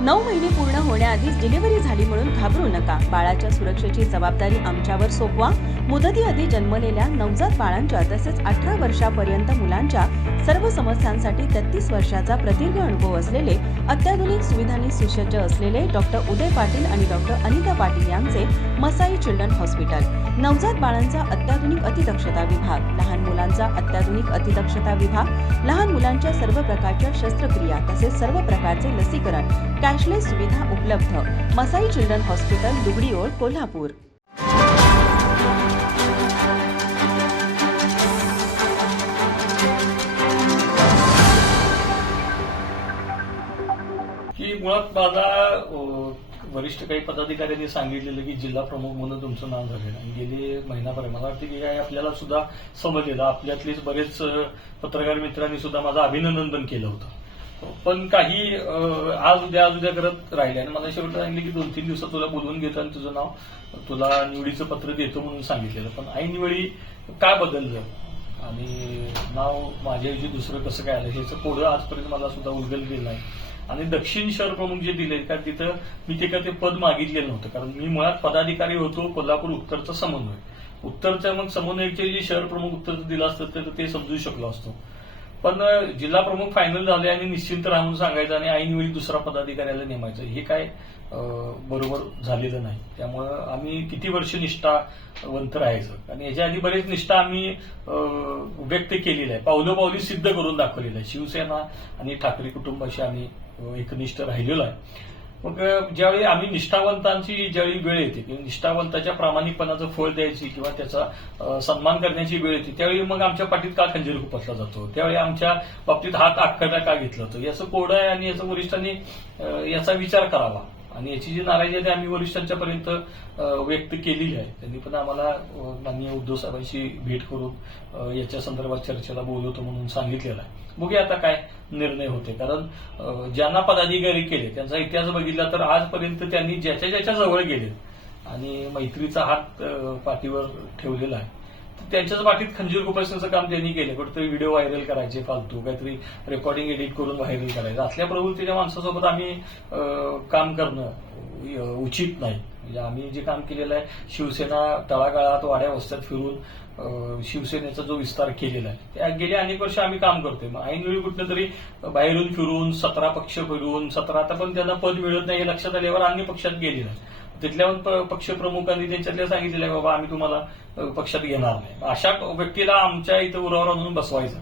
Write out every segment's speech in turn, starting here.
नऊ महिने पूर्ण होण्याआधीच डिलिव्हरी झाली म्हणून घाबरू नका. बाळाच्या सुरक्षेची जबाबदारी आमच्यावर सोपवा. मुदतीआधी जन्मलेल्या नवजात बाळांच्या तसेच अठरा वर्षापर्यंत मुलांच्या सर्व समस्यांसाठी तेहतीस वर्षाचा प्रदीर्घ अनुभव असलेले अत्याधुनिक सुविधांनी सुसज्ज असलेले डॉक्टर उदय पाटील आणि डॉक्टर अनिता पाटील यांचे मसाई चिल्ड्रन हॉस्पिटल. नवजात बाळांचा अत्याधुनिक अतिदक्षता विभाग लहान मुलांचा अत्याधुनिक अतिदक्षता विभाग लहान मुलांच्या सर्व प्रकारच्या शस्त्रक्रिया तसेच सर्व प्रकारचे लसीकरण कॅशलेस सुविधा उपलब्ध. मसाई चिल्ड्रन हॉस्पिटल दुगडीओळ कोल्हापूर. की मुळात माझा वरिष्ठ काही पदाधिकाऱ्यांनी सांगितलेलं की जिल्हा प्रमुख म्हणून तुमचं नाव झालेलं आणि गेले महिनाभर मला वाटतं की काय आपल्याला सुद्धा समजलेलं. आपल्यातलेच बरेच पत्रकार मित्रांनी सुद्धा माझं अभिनंदन पण केलं होतं. पण काही आज उद्या आज उद्या करत राहिले. आणि मला शेवटी सांगितलं की दोन तीन दिवसात तुला बोलवून घेतो आणि तुझं नाव तुला निवडीचं पत्र देतो म्हणून सांगितलेलं. पण ऐनवेळी काय बदललं? आणि नाव माझ्याऐवजी दुसरं कसं काय आलं? ह्याचं पुढं आजपर्यंत मला सुद्धा उलगल गेलं नाही. आणि दक्षिण शहर प्रमुख जे दिले कारण तिथं मी ते का ते पद मागितलेलं नव्हतं. कारण मी मुळात पदाधिकारी होतो कोल्हापूर उत्तरचा समन्वय. उत्तरच्या मग समन्वयचे जे शहर प्रमुख उत्तर दिलं असतं तर ते समजू शकलो असतो. पण जिल्हा प्रमुख फायनल झाले आणि निश्चिंत राहून सांगायचं आणि ऐनवेळी दुसरा पदाधिकाऱ्याला नेमायचं हे काय बरोबर झालेलं नाही. त्यामुळं आम्ही किती वर्ष निष्ठावंत राहायचं. आणि याच्या आधी बरेच निष्ठा आम्ही व्यक्त केलेली आहे. पावलं पावली सिद्ध करून दाखवलेलं आहे. शिवसेना आणि ठाकरे कुटुंबाशी आम्ही एकनिष्ठ राहिलेलो आहे. मग ज्यावेळी आम्ही निष्ठावंतांची ज्यावेळी वेळ येते किंवा निष्ठावंताच्या प्रामाणिकपणाचं फळ द्यायची किंवा त्याचा सन्मान करण्याची वेळ येते त्यावेळी मग आमच्या पाठीत का खंजीर खुपसला जातो? त्यावेळी आमच्या बाबतीत हात आखडा का घेतला जातो? याचं कोडं आहे आणि याचं वरिष्ठांनी याचा विचार करावा. आणि याची जी नाराजी आहे ती आम्ही वरिष्ठांच्या पर्यंत व्यक्त केलेली आहे. त्यांनी पण आम्हाला माननीय उद्धव साहेबांशी भेट करून याच्या संदर्भात चर्चेला बोलवतो म्हणून सांगितलेलं आहे. बघूया आता काय निर्णय होते. कारण ज्यांना पदाधिकारी केले त्यांचा इतिहास बघितला तर आजपर्यंत त्यांनी ज्याच्या ज्याच्या जवळ गेले आणि मैत्रीचा हात पाठीवर ठेवलेला आहे. त्यांच्याच पाठीत खंजीर खुपसण्याचं काम त्यांनी केलं. कुठेतरी व्हिडिओ व्हायरल करायचे फालतू. काहीतरी रेकॉर्डिंग एडिट करून व्हायरल करायचं. असल्या प्रवृत्तीच्या माणसासोबत आम्ही काम करणं उचित नाही. म्हणजे आम्ही जे काम केलेलं आहे शिवसेना तळागाळात वाड्या वस्त्यात फिरून शिवसेनेचा जो विस्तार केलेला आहे त्या गेले अनेक वर्ष आम्ही काम करतोय. मग ऐनवेळी कुठलं तरी बाहेरून फिरून सतरा पक्ष फिरून सतरा आता पण त्यांना पद मिळत नाही हे लक्षात आल्यावर अन्य पक्षात गेलेलं आहे. तिथल्या प- पक्षप्रमुखांनी त्यांच्यातल्या सांगितलेलं आहे बाबा आम्ही तुम्हाला पक्षात घेणार नाही. अशा व्यक्तीला आमच्या इथं उरावर म्हणून बसवायचं.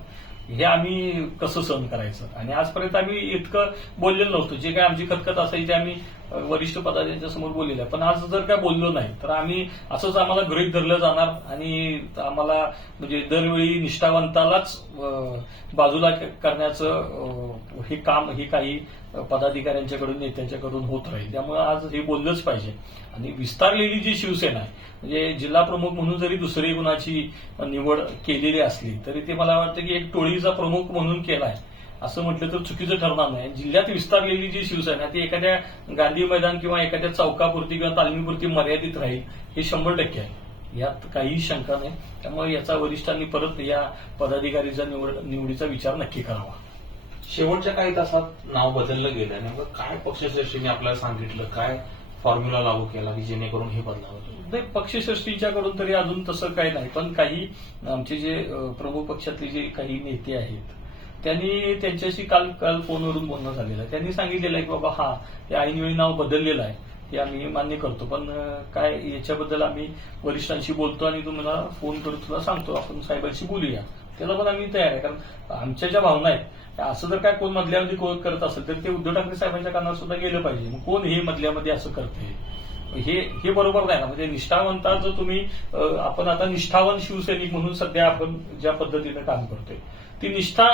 हे आम्ही कसं सहन करायचं? आणि आजपर्यंत आम्ही इतकं बोललेलो नव्हतो. जे काय आमची खतखत असायची आम्ही वरिष्ठ पदाधिकाऱ्यांच्या समोर बोललेलं आहे. पण आज जर काय बोललो नाही तर आम्ही असंच आम्हाला गृहीत धरलं जाणार आणि आम्हाला म्हणजे दरवेळी निष्ठावंतालाच बाजूला करण्याचं हे काम हे काही पदाधिकाऱ्यांच्याकडून नेत्यांच्याकडून होत राहील. त्यामुळे आज हे बोललंच पाहिजे. आणि विस्तारलेली जी शिवसेना आहे म्हणजे जिल्हा प्रमुख म्हणून जरी दुसरी कुणाची निवड केलेली असली तरी ते मला वाटतं की एक टोळीचा प्रमुख म्हणून केला आहे असं म्हटलं तर चुकीचं ठरणार नाही. जिल्ह्यात विस्तारलेली जी शिवसेना ती एखाद्या गांधी मैदान किंवा एखाद्या चौकापुरती किंवा तालमीपुरती मर्यादित राहील हे शंभर टक्के आहे. यात काहीही शंका नाही. त्यामुळे याचा वरिष्ठांनी परत या पदाधिकारीचा निवड निवडीचा विचार नक्की करावा. शेवटच्या काही तासात नाव बदललं गेलं नेमकं काय पक्षश्रेष्ठीने आपल्याला सांगितलं? काय फॉर्म्युला लागू केला की जेणेकरून हे बदलावं? नाही पक्षश्रेष्ठीच्याकडून तरी अजून तसं काही नाही. पण काही आमचे जे प्रमुख पक्षातले जे काही नेते आहेत त्यांनी त्यांच्याशी काल काल फोनवरून बोलणं झालेलं आहे. त्यांनी सांगितलेलं आहे की बाबा हा ते ऐनवेळी नाव बदललेलं आहे. ते आम्ही मान्य करतो. पण काय याच्याबद्दल आम्ही वरिष्ठांशी बोलतो आणि तुम्हाला फोन करून तुला सांगतो. आपण साहेबांशी बोलूया. त्याला पण आम्ही तयार आहे. कारण आमच्या ज्या भावना आहेत असं जर काय कोण मधल्यामध्ये कोण करत असेल तर ते उद्धव ठाकरे साहेबांच्या कानावर सुद्धा गेलं पाहिजे. मग कोण हे मधल्यामध्ये असं करते हे हे बरोबर नाही ना. म्हणजे निष्ठावंता जर तुम्ही आपण आता निष्ठावंत शिवसैनिक म्हणून सध्या आपण ज्या पद्धतीने काम करतोय ती निष्ठा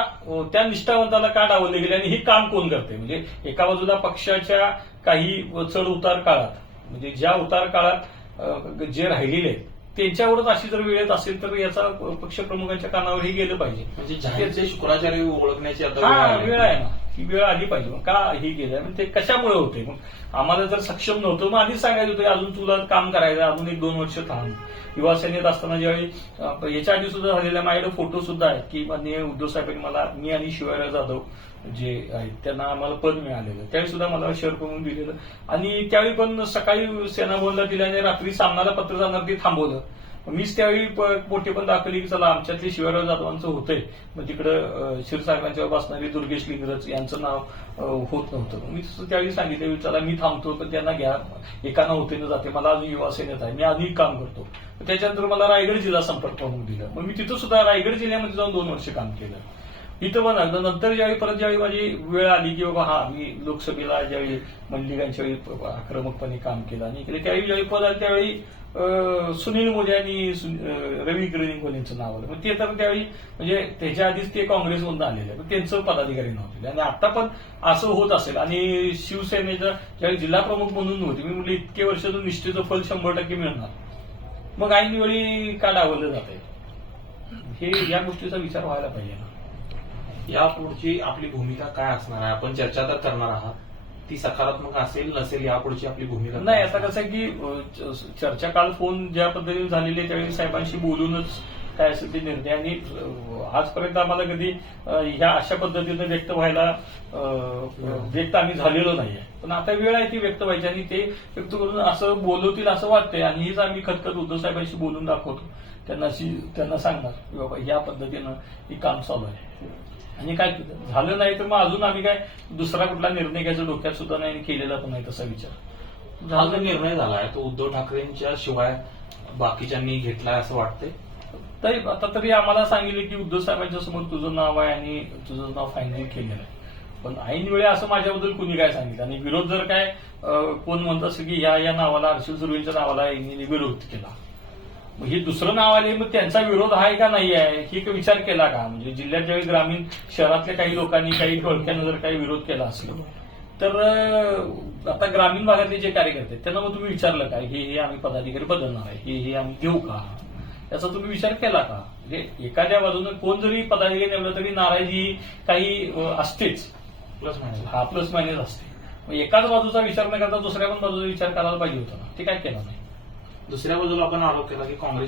त्या निष्ठावंताला का डावलले गेले आणि हे काम कोण करते म्हणजे एका बाजूला पक्षाच्या काही चढ उतार काळात म्हणजे ज्या उतार काळात जे राहिलेले आहेत त्यांच्यावरच अशी जर वेळ येत असेल तर याचा पक्षप्रमुखांच्या कानावर हे गेलं पाहिजे. म्हणजे शुक्राचार्य ओळखण्याची आता. वेळ आहे ना. ही वेळ आली पाहिजे. मग का हे गेलं म्हणजे ते कशामुळे होते? मग आम्हाला जर सक्षम नव्हतं मग आधीच सांगायचं होतं अजून तुला काम करायचं अजून एक दोन वर्ष थांब. युवा सेनेत असताना ज्यावेळी याच्या आधी सुद्धा झालेल्या माझ्याकडे फोटो सुद्धा आहेत की माननीय उद्धव साहेबांनी मला मी आणि शिवराय जाधव जे आहेत त्यांना आम्हाला पद मिळालेलं. त्यावेळी सुद्धा मला शहर करून दिलेलं. आणि त्यावेळी पण सकाळी सेना बोलला दिल्याने रात्री सामनाला पत्र जाणार ते थांबवलं. मीच त्यावेळी मोठी पण दाखवली की चला आमच्यातले शिवाराव जाधवांचं होतंय. मग तिकडं शिरसाहेबांच्या क्षीरसागरांच्यावर बसणारी दुर्गेश लिंगरज यांचं नाव होत नव्हतं. मी त्यावेळी सांगितलं चला मी थांबतो पण त्यांना घ्या. एकाना होते न जाते मला अजून युवा सेनेत आहे. मी आधी काम करतो. त्याच्यानंतर मला रायगड जिल्हा संपर्क म्हणून दिला. मग मी तिथं सुद्धा रायगड जिल्ह्यामध्ये जाऊन दोन वर्ष काम केलं. इथं पण आहे. नंतर ज्यावेळी परत ज्यावेळी माझी वेळ आली की बाबा हा मी लोकसभेला ज्यावेळी मल्लिकांच्या वेळी आक्रमकपणे काम केलं आणि इकडे त्यावेळी ज्यावेळी पद आलं त्यावेळी सुनील मोदी आणि रवी किरणीकोल यांचं नाव आलं. मग ते तर त्यावेळी म्हणजे त्याच्या आधीच ते काँग्रेसमधून आलेले मग त्यांचं पदाधिकारी नव्हते. आणि आता पण असं होत असेल. आणि शिवसेनेचा ज्यावेळी जिल्हा प्रमुख म्हणून होते मी म्हटलं इतके वर्ष तर फल शंभर टक्के मिळणार. मग ऐन वेळी का डावलं जात आहे हे या गोष्टीचा विचार व्हायला पाहिजे ना. या पुढची आपली भूमिका काय असणार आहे? आपण चर्चा तर करणार आहात. ती सकारात्मक असेल नसेल यापुढची आपली भूमिका नाही आता? कसं आहे की चर्चा काल फोन ज्या पद्धतीने झालेली आहे त्यावेळी साहेबांशी बोलूनच काय असेल ते निर्णय. आणि आजपर्यंत आम्हाला कधी ह्या अशा पद्धतीने व्यक्त व्हायला व्यक्त आम्ही झालेलो नाहीये. पण आता वेळ आहे ती व्यक्त व्हायची आणि ते व्यक्त करून असं बोलवतील असं वाटतंय. आणि हीच आम्ही खतखत उद्धव साहेबांशी बोलून दाखवतो. त्यांना अशी त्यांना सांगणार की बाबा या पद्धतीनं हे काम चालू आहे. आणि काय झालं नाही तर मग अजून आम्ही काय दुसरा कुठला निर्णय घ्यायचा डोक्यात सुद्धा नाही आणि केलेला पण नाही तसा विचार. हा जो निर्णय झालाय तो उद्धव ठाकरेंच्या शिवाय बाकीच्यांनी घेतलाय असं वाटतंय? तरी आता तरी आम्हाला सांगितलं की उद्धव साहेबांच्या समोर तुझं नाव आहे आणि तुझं नाव फायनल केलेलं आहे. पण ऐन वेळी असं माझ्याबद्दल कुणी काय सांगितलं? आणि विरोध जर काय कोण म्हणत असेल की या या नावाला हर्षल सुरवींच्या नावाला यांनी विरोध केला. हे दुसरं नाव आले मग त्यांचा विरोध आहे का नाही आहे? ही एक विचार केला का? म्हणजे जिल्ह्यात ज्यावेळी ग्रामीण शहरातल्या काही लोकांनी काही टोळक्यानं जर काही विरोध केला असेल तर आता ग्रामीण भागातले जे कार्यकर्ते त्यांना मग तुम्ही विचारलं का? हे हे आम्ही पदाधिकारी बदलणार आहे हे हे आम्ही देऊ का? याचा तुम्ही विचार केला का? म्हणजे एखाद्या बाजूने कोण जरी पदाधिकारी नेमलं तरी नाराजी काही असतेच. Plus minus. हा प्लस मायनस असते. मग एकाच बाजूचा विचार न करता दुसऱ्या पण बाजूचा विचार करायला पाहिजे होता ते काय केला नाही. दुसऱ्या बाजूला आपण आरोप केला की काँग्रेस